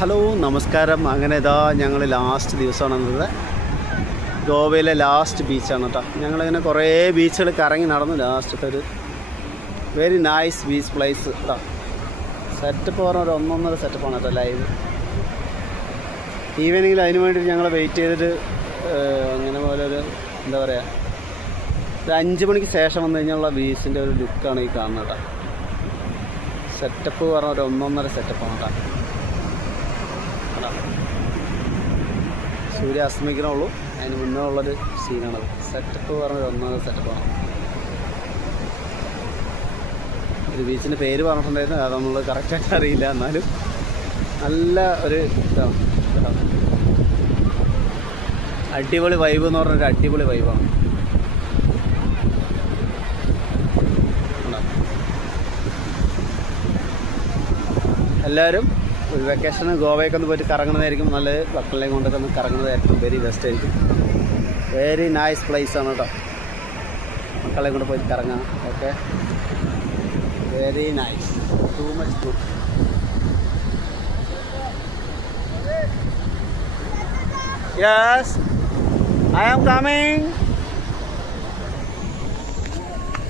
Hello നമസ്കാരം. അങ്ങനെ ഇതാ ഞങ്ങൾ ലാസ്റ്റ് ദിവസമാണെന്നത് ഗോവയിലെ ലാസ്റ്റ് ബീച്ചാണ് കേട്ടോ. ഞങ്ങളിങ്ങനെ കുറേ ബീച്ചുകൾ കറങ്ങി നടന്നു. ലാസ്റ്റത്തെ ഒരു വെരി നൈസ് ബീച്ച് പ്ലേസ് കേട്ടോ. സെറ്റപ്പ് പറഞ്ഞാൽ ഒരു ഒന്നൊന്നര സെറ്റപ്പാണ് കേട്ടോ. ലൈവ് ഈവനിങ്ങിൽ അതിന് വേണ്ടിയിട്ട് ഞങ്ങൾ വെയിറ്റ് ചെയ്തിട്ട് അങ്ങനെ പോലെ ഒരു എന്താ പറയുക, ഒരു 5 മണിക്ക് ശേഷം വന്നു കഴിഞ്ഞാലുള്ള ബീച്ചിൻ്റെ ഒരു ലുക്കാണ് ഈ കാണുന്നത് കേട്ടോ. സെറ്റപ്പ് പറഞ്ഞാൽ ഒരു ഒന്നൊന്നര സെറ്റപ്പാണ് കേട്ടോ. സൂര്യ അസ്തമിക്കണുള്ളൂ, അതിന് മുന്നേ ഉള്ളൊരു സീനാണത്. സെറ്റപ്പ് പറഞ്ഞൊരു ഒന്നൊന്നര സെറ്റപ്പാണ്. ഒരു ബീച്ചിൻ്റെ പേര് പറഞ്ഞിട്ടുണ്ടായിരുന്നു, അത് നമ്മൾ കറക്റ്റായിട്ട് അറിയില്ല. എന്നാലും നല്ല ഒരു ഇതാണ് കേട്ടോ. അടിപൊളി വൈബ് എന്ന് പറഞ്ഞൊരു അടിപൊളി വൈബാണ്. എല്ലാവരും ഒരു വെക്കേഷന് ഗോവയൊക്കെ ഒന്ന് പോയിട്ട് കറങ്ങുന്നതായിരിക്കും നല്ലത്. മക്കളെയും കൊണ്ടൊക്കെ ഒന്ന് കറങ്ങുന്നതായിരിക്കും വെരി ബെസ്റ്റ് ആയിരിക്കും. വെരി നൈസ് പ്ലേസ് ആണ് കേട്ടോ. മക്കളെയും കൊണ്ട് പോയിട്ട് കറങ്ങാം. Okay, very nice, too much good. Yes, I am coming.